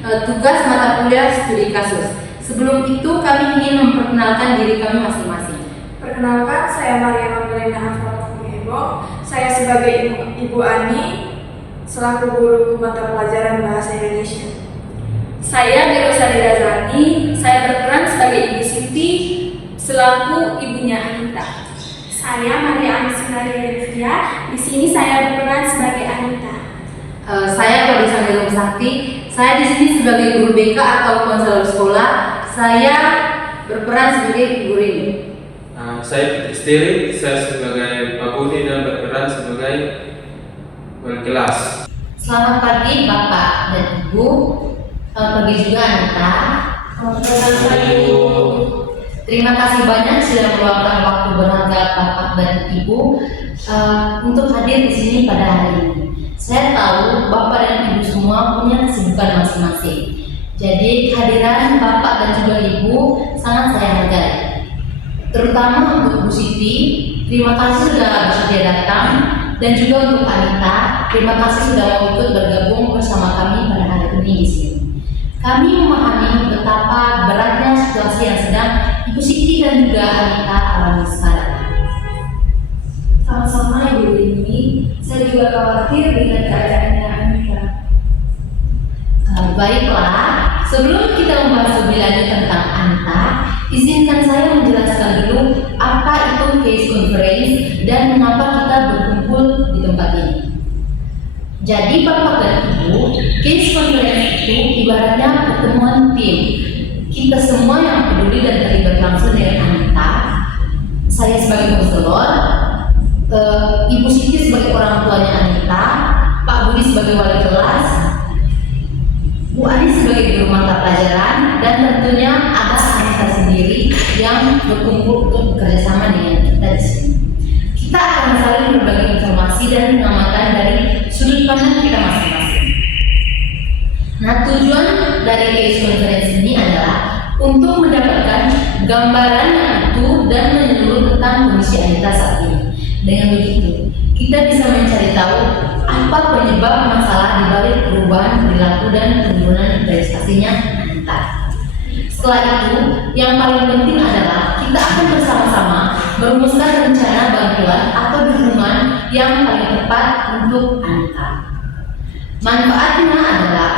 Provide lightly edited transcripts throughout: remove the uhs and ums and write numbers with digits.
tugas mata kuliah studi kasus. Sebelum itu kami ingin memperkenalkan diri kami masing-masing. Perkenalkan, saya Maria Magdalena Afrofuhebo. Saya sebagai Ibu Ani selaku guru mata pelajaran bahasa Indonesia. Saya Dewi Sadira Zani. Saya berperan sebagai Ibu Siti selaku ibunya Anita. Saya Maria Anisinari Devia. Di sini saya berperan sebagai Anita. Saya Produsen Ilmu Sakti. Saya di sini sebagai guru BK atau konselor sekolah. Saya berperan sebagai guru ini. Saya Istri, saya sebagai Pak Budi dan berperan sebagai wali kelas. Selamat pagi Bapak dan Ibu. Selamat pagi juga Anita. Selamat pagi Bu. Terima kasih banyak sudah meluangkan waktu berharga Bapak dan Ibu untuk hadir di sini pada hari ini. Saya tahu Bapak dan Ibu semua punya kesibukan masing-masing. Jadi kehadiran Bapak dan juga Ibu sangat saya hargai. Terutama untuk Bu Siti, terima kasih sudah bersedia datang, dan juga untuk Anita, terima kasih sudah mau ikut bergabung bersama kami pada hari ini di sini. Kami memahami betapa beratnya situasi yang sedang Ibu Siti dan juga Anita alami sekarang. Sama-sama Ibu Rini, saya juga khawatir dengan keadaannya Anita. Baiklah, sebelum kita membahas lebih lanjut tentang Anita, izinkan saya menjelaskan dulu apa itu case conference dan mengapa kita berkumpul di tempat ini. Jadi Bapak dan Ibu, case conference itu ibaratnya pertemuan tim. Kita semua yang peduli dan terlibat langsung dengan Anita, saya sebagai konselor, Ibu Siti sebagai orang tuanya Anita, Pak Budi sebagai wali kelas, Bu Ani sebagai guru mata pelajaran, dan tentunya ada Anita sendiri yang berkumpul untuk bekerjasama dengan kita di sini. Kita akan saling berbagi informasi dan pengamatan dari sudut pandang kita masing-masing. Nah, tujuan dari case conference ini adalah untuk mendapatkan gambaran yang utuh dan menyeluruh tentang kondisi Anita saat ini. Dengan begitu, kita bisa mencari tahu apa penyebab masalah di balik perubahan perilaku dan penurunan prestasinya Anita. Setelah itu, yang paling penting adalah kita akan bersama-sama merumuskan rencana bantuan atau dukungan yang paling tepat untuk Anita. Manfaatnya adalah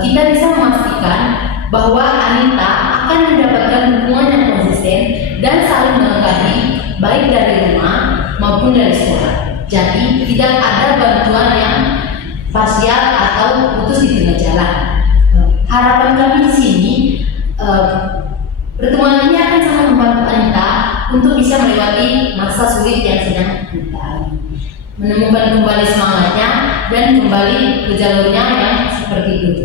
kita bisa memastikan bahwa Anita akan mendapatkan dukungan yang konsisten dan saling melengkapi baik dari rumah maupun dari sekolah. Jadi tidak ada bantuan yang parsial atau putus di tengah jalan. Harapan kami di sini, pertemuan ini akan sangat membantu Anita untuk bisa melewati masa sulit yang sedang Anita alami, menemukan kembali semangatnya dan kembali ke jalurnya yang seperti itu.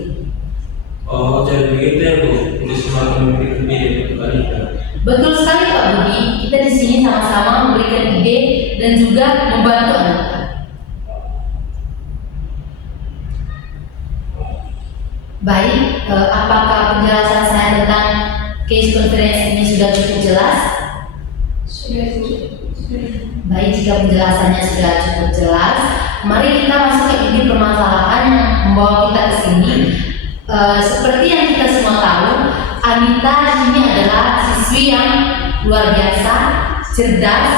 Oh, jadi begitu ya Bu, ini semakin memiliki Anita. Betul sekali Pak Budi, kita di sini sama-sama memberikan ide dan juga membantu Anita. Baik, apakah penjelasan saya tentang case conference ini sudah cukup jelas? Sudah. Baik, jika penjelasannya sudah cukup jelas, mari kita masuk ke inti permasalahan yang membawa kita ke sini. Seperti yang kita semua tahu, Anita ini adalah siswi yang luar biasa, cerdas,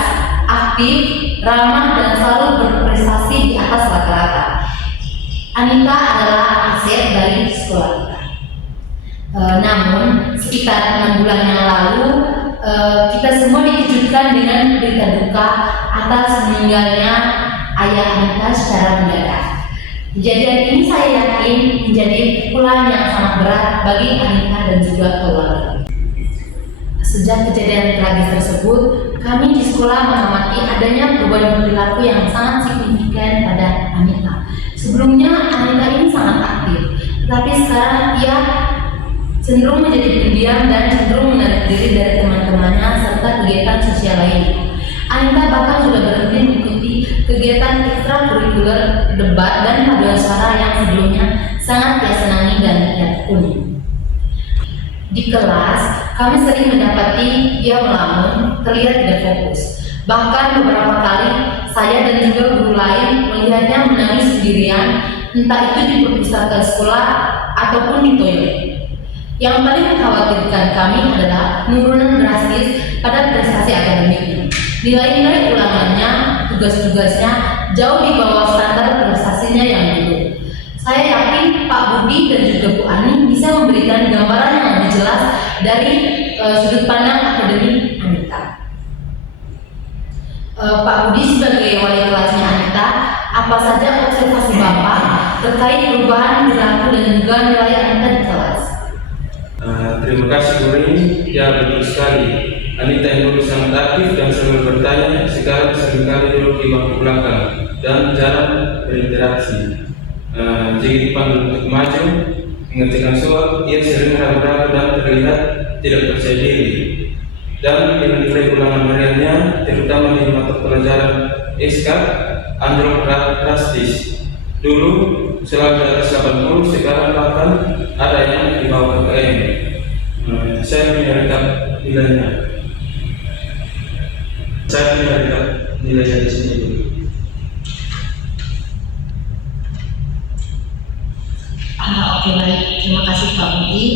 aktif, ramah, dan selalu berprestasi di atas rata-rata. Anita adalah aset dari sekolah kita. Namun, sekitar 6 bulan yang lalu, kita semua dikejutkan dengan berita duka atas meninggalnya ayah Anita secara mendadak. Kejadian ini saya yakin menjadi pukulan yang sangat berat bagi Anita dan juga keluarga. Sejak kejadian tragis tersebut, kami di sekolah mengamati adanya perubahan perilaku yang sangat signifikan pada Anita. Sebelumnya Anita ini sangat aktif, tetapi sekarang ia cenderung menjadi pendiam dan cenderung menarik diri dari teman-temannya serta kegiatan sosial lainnya. Anita bahkan sudah berhenti mengikuti kegiatan ekstrakurikuler, debat, dan paduan suara yang sebelumnya sangat ia senangi dan ia tekuni. Di kelas, kami sering mendapati ia melamun, terlihat tidak fokus. Bahkan beberapa kali, saya dan juga guru lain melihatnya menangis sendirian, entah itu di perpustakaan sekolah ataupun di toilet. Yang paling mengkhawatirkan kami adalah penurunan drastis pada prestasi akademiknya. Nilai-nilai ulangannya, tugas-tugasnya jauh di bawah standar prestasinya yang dulu. Saya yakin Pak Budi dan juga Bu Ani bisa memberikan gambaran yang lebih jelas dari sudut pandang akademik Anita. Pak Budi sebagai wali kelasnya Anita, apa saja observasi Bapak terkait perubahan perilaku dan juga nilai Anita di kelas? Terima kasih Bu Rini. Ya, betul sekali. Anita yang dulu sangat aktif dan selalu bertanya, sekarang seringkali duduk di bangku belakang dan jarang berinteraksi. Jika dipanggil untuk maju, mengerjakan soal, ia sering ragu-ragu dan terlihat tidak percaya diri. Dan dengan nilai ulangan hariannya, terutama di mata pelajaran SK, anjlok drastis. Dulu selalu di atas 80, sekarang bahkan ada yang di bawah KKM. Saya punya rekap nilainya. Nilainya di sini dulu. Oke, baik, terima kasih Pak Budi.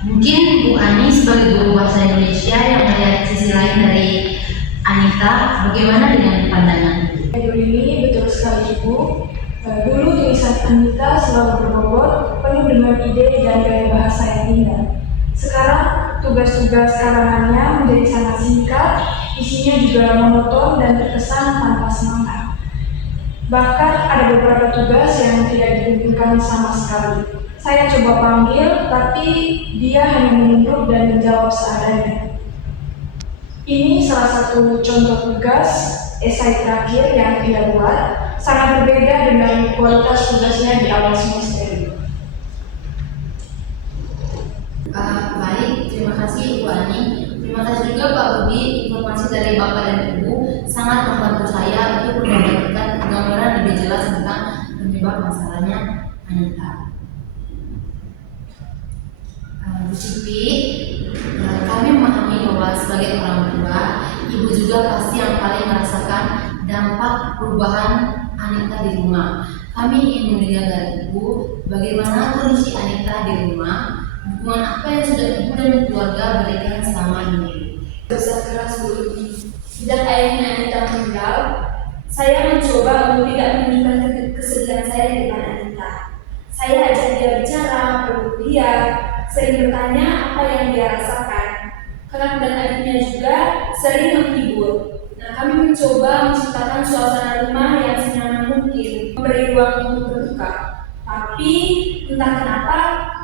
Mungkin Bu Ani sebagai guru bahasa Indonesia yang melihat sisi lain dari Anita, bagaimana dengan pandangan? Ibu ini betul sekali Ibu. Dulu tulisan Anita selalu berbobot, penuh dengan ide dan gaya bahasa yang indah. Sekarang tugas-tugas karangannya menjadi sangat singkat, isinya juga monoton dan terkesan tanpa semangat. Bahkan ada beberapa tugas yang tidak dikumpulkan sama sekali. Saya coba panggil, tapi dia hanya menunduk dan menjawab seadanya. Ini salah satu contoh tugas esai terakhir yang ia buat, sangat berbeda dengan kualitas tugasnya di awal semester. Baik, terima kasih Bu Ani. Terima kasih juga Pak Budi, informasi dari Bapak dan Ibu sangat membantu saya untuk mendapatkan gambaran lebih jelas tentang penyebab masalahnya Anita. Bu Siti, kami memahami bahwa sebagai orang tua, Ibu juga pasti yang paling merasakan dampak perubahan Anita di rumah. Kami ingin mendengar dari Ibu bagaimana kondisi Anita di rumah, dukungan apa yang sudah Ibu dan keluarga berikan selama ini. Besar keras Bu ini. Sejak ayahnya Anita meninggal, saya mencoba untuk tidak menunjukkan kesedihan saya di depan Anita. Saya ajak dia bicara, peluk dia, sering bertanya apa yang dia rasakan. Kakak dan adiknya juga sering menghibur. Nah, kami mencoba menciptakan suasana rumah yang senyaman mungkin, memberi ruang untuk berduka. Tapi entah kenapa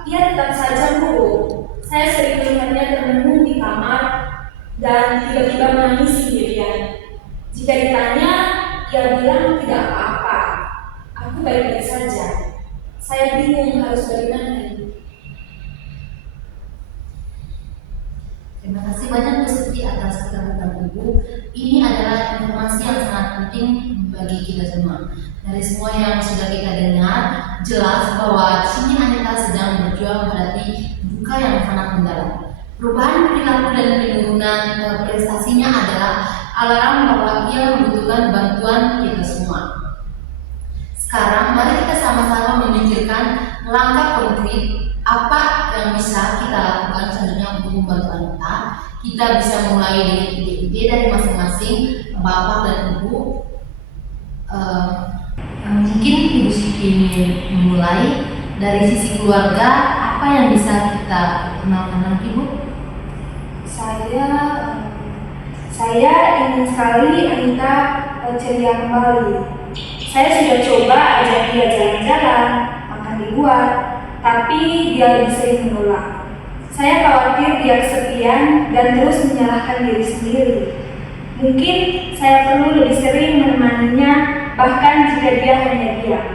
ia tetap saja murung. Saya sering melihatnya termenung di kamar dan tiba-tiba menangis sendirian. Jika ditanya, ia bilang tidak apa-apa. Aku baik-baik saja. Saya bingung harus bagaimana. Terima kasih banyak Bu Siti atas keterangan Ibu. Ini adalah informasi yang sangat penting bagi kita semua. Dari semua yang sudah kita dengar, jelas bahwa di sini Anita sedang berjuang menghadapi duka yang sangat mendalam. Perubahan perilaku dan penurunan prestasinya adalah alarm bahwa ia membutuhkan bantuan kita semua. Sekarang mari kita sama-sama memikirkan langkah konkret apa yang bisa kita lakukan selanjutnya untuk membantu Anita. Kita bisa mulai dengan ide-ide dari masing-masing Bapak dan Ibu. Mungkin Ibu Siti memulai dari sisi keluarga, apa yang bisa kita kenalkan Ibu? Saya ingin sekali Anita ceria kembali. Saya sudah coba ajak dia jalan-jalan, makan di luar, tapi dia lebih sering menolak. Saya khawatir dia kesepian dan terus menyalahkan diri sendiri. Mungkin saya perlu lebih sering menemaninya, bahkan jika dia hanya diam.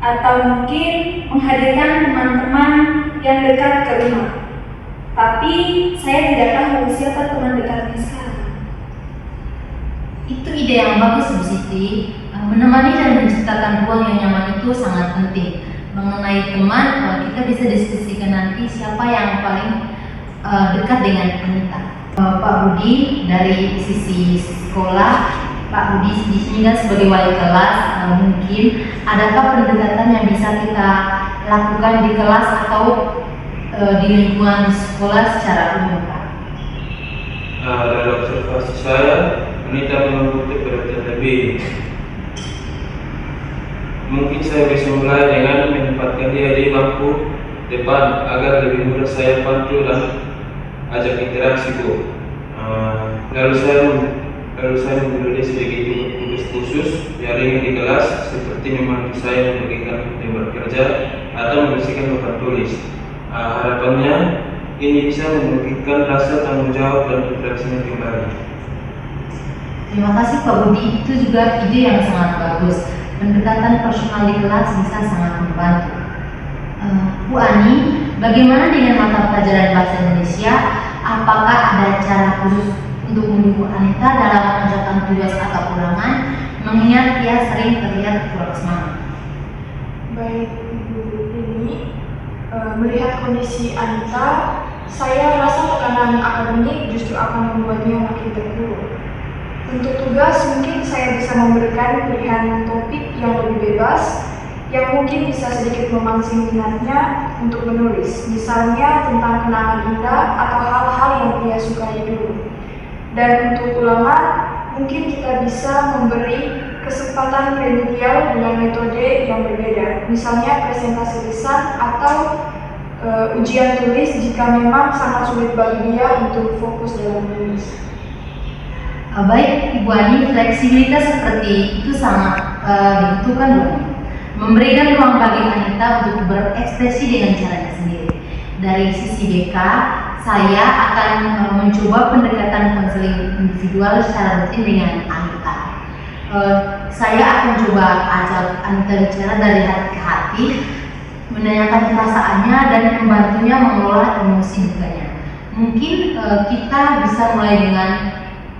Atau mungkin menghadirkan teman-teman yang dekat ke rumah. Tapi saya tidak tahu siapa teman dekatnya sekarang. Itu ide yang bagus Bu Siti. Menemani dan menciptakan ruang yang nyaman itu sangat penting. Mengenai teman, kita bisa diskusikan nanti siapa yang paling dekat dengan Anita. Pak Budi, dari sisi sekolah, Pak Budi di sini kan sebagai wali kelas, mungkin adakah pendekatan yang bisa kita lakukan di kelas atau di lingkungan sekolah secara umum, Pak? Dari observasi saya, Anita memang butuh perhatian lebih. Mungkin saya bisa mulai dengan menempatkan dia di bangku depan agar lebih mudah saya bantu dan ajak interaksi, Bu. Lalu saya memberi sedikit tugas khusus yang ringan di kelas, seperti membantu saya membagikan lembar kerja atau membersihkan papan tulis. Harapannya ini bisa membangkitkan rasa tanggung jawab dan interaksinya kembali. Terima kasih Pak Budi, itu juga ide yang sangat bagus. Pendekatan personal di kelas bisa sangat membantu. Bu Ani, bagaimana dengan mata pelajaran bahasa Indonesia? Apakah ada cara khusus untuk mendukung Anita dalam mengerjakan tugas atau ulangan, mengingat dia sering terlihat kurang semangat? Baik, Ibu ini melihat kondisi Anita, saya rasa tekanan akademik justru akan membuatnya makin terpuruk. Untuk tugas, mungkin saya bisa memberikan pilihan topik yang lebih bebas, yang mungkin bisa sedikit memancing minatnya untuk menulis, misalnya tentang kenangan indah atau hal-hal yang ia sukai dulu. Dan untuk ulangan, mungkin kita bisa memberi kesempatan remedial dengan metode yang berbeda, misalnya presentasi lisan atau ujian tulis jika memang sangat sulit bagi dia untuk fokus dalam menulis. Baik, Ibu Ani, fleksibilitas seperti itu sangat dibutuhkan, Bu Ani. Memberikan ruang bagi Anita untuk berekspresi dengan caranya sendiri. Dari sisi BK, saya akan mencoba pendekatan konseling individual secara rutin dengan Anita. Saya akan coba ajak Anita bicara dari hati ke hati, menanyakan perasaannya dan membantunya mengelola emosi dukanya. Mungkin kita bisa mulai dengan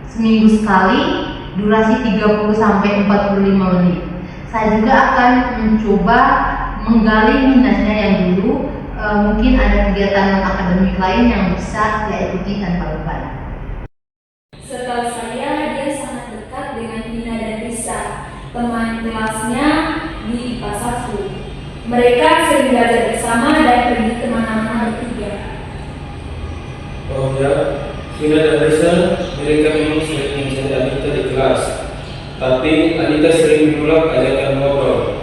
seminggu sekali, durasi 30 sampai 45 menit. Saya juga akan mencoba menggali minatnya yang dulu. Mungkin ada kegiatan akademik lain yang bisa dia ikuti tanpa beban. Setahu saya, dia sangat dekat dengan Vina dan Risa, teman kelasnya di IPA 1. Mereka sering belajar bersama dan pergi kemana-mana bertiga. Oh ya, Vina dan Risa, mereka memang sering mencari Anita di kelas. Tapi Anita sering menolak ajakan ngobrol.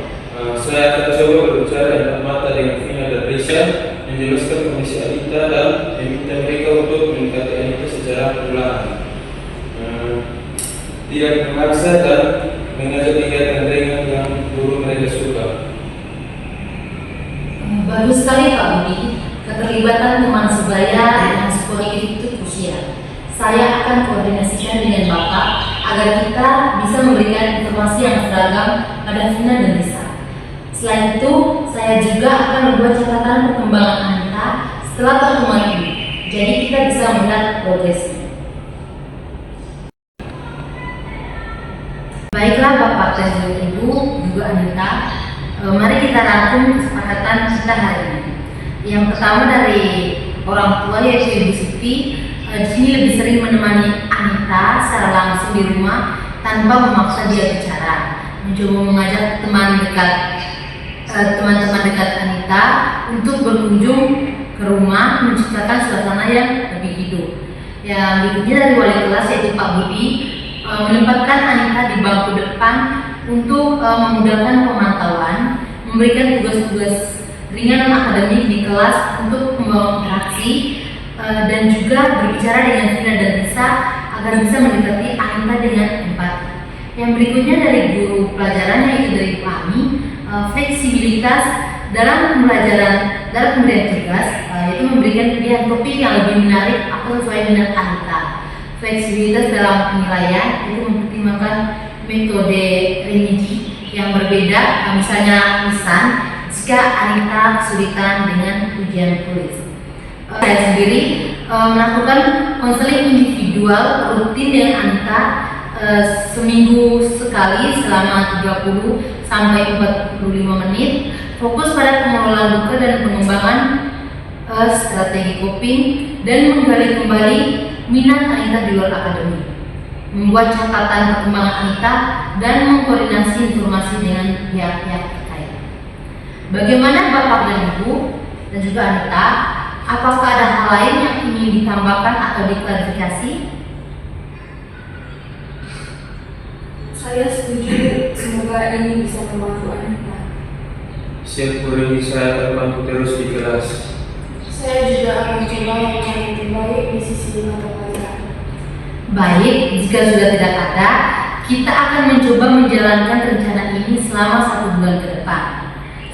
Saya akan coba berbicara dengan mata dengan Vina dan Risa, menjelaskan kondisi Anita dan meminta mereka untuk mendekati Anita secara perlahan. Tidak memaksa dan mengajak kegiatan ringan yang dulu mereka suka. Bagus sekali Pak Budi, keterlibatan teman sebaya dengan sportif itu krusial. Saya akan koordinasikan dengan Bapak agar kita bisa memberikan informasi yang seragam pada Vina dan Risa. Selain itu, saya juga akan membuat catatan perkembangan Anita setelah pertemuan ini. Jadi kita bisa melihat progresnya. Baiklah Bapak dan Ibu, juga Anita, mari kita rangkum kesepakatan kita hari ini. Yang pertama dari orang tua yaitu Ibu Siti, di sini lebih sering menemani Anita secara langsung di rumah tanpa memaksa dia bicara. Mencoba mengajak teman-teman dekat Anita untuk berkunjung ke rumah, menciptakan suasana yang lebih hidup. Yang berikutnya dari wali kelas yaitu Pak Budi, menempatkan Anita di bangku depan untuk memudahkan pemantauan, memberikan tugas-tugas ringan akademik di kelas untuk membangun interaksi, dan juga berbicara dengan Vina dan Risa agar bisa mendekati Anita dengan empati. Yang berikutnya dari guru pelajaran yaitu dari Bu Ani, fleksibilitas dalam pemberian tugas, yaitu memberikan pilihan topik yang lebih menarik atau sesuai minat Anita. Fleksibilitas dalam penilaian itu mempertimbangkan metode remedi yang berbeda, misalnya lisan jika Anita kesulitan dengan ujian tulis. Saya sendiri melakukan konseling individual rutin dengan Anita seminggu sekali selama 30 sampai 45 menit, fokus pada pengelolaan duka dan pengembangan strategi coping dan menggali kembali minat Anita di luar akademik. membuat catatan perkembangan Anita, dan mengkoordinasi informasi dengan pihak-pihak terkait. Bagaimana Bapak dan Ibu dan juga Anita? Apakah ada hal lain yang ingin ditambahkan atau diklarifikasi? Saya setuju, semoga ini bisa membantu Anita. Siap guru, saya akan bantu terus di kelas. Saya juga akan mencoba melakukan yang terbaik di sisi mata pelajaran. Baik, jika sudah tidak ada, kita akan mencoba menjalankan rencana ini selama 1 bulan ke depan.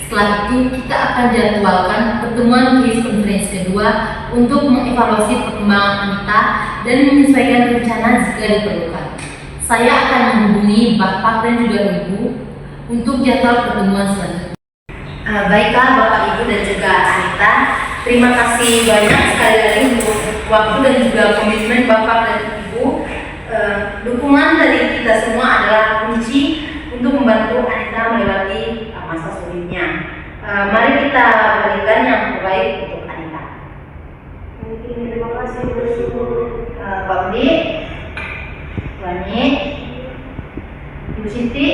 Setelah itu, kita akan jadwalkan pertemuan case conference kedua untuk mengevaluasi perkembangan Anita dan menyesuaikan rencana jika diperlukan. Saya akan menghubungi Bapak dan juga Ibu untuk jadwal pertemuan selanjutnya. Baiklah Bapak, Ibu, dan juga Anita, terima kasih banyak sekali lagi untuk waktu dan juga komitmen Bapak dan Ibu. Dukungan dari kita semua adalah kunci untuk membantu Anita melewati masa sulitnya. Mari kita berikan yang terbaik untuk Anita. Terima kasih Bu. Pak Budi, Wani, Ibu Siti,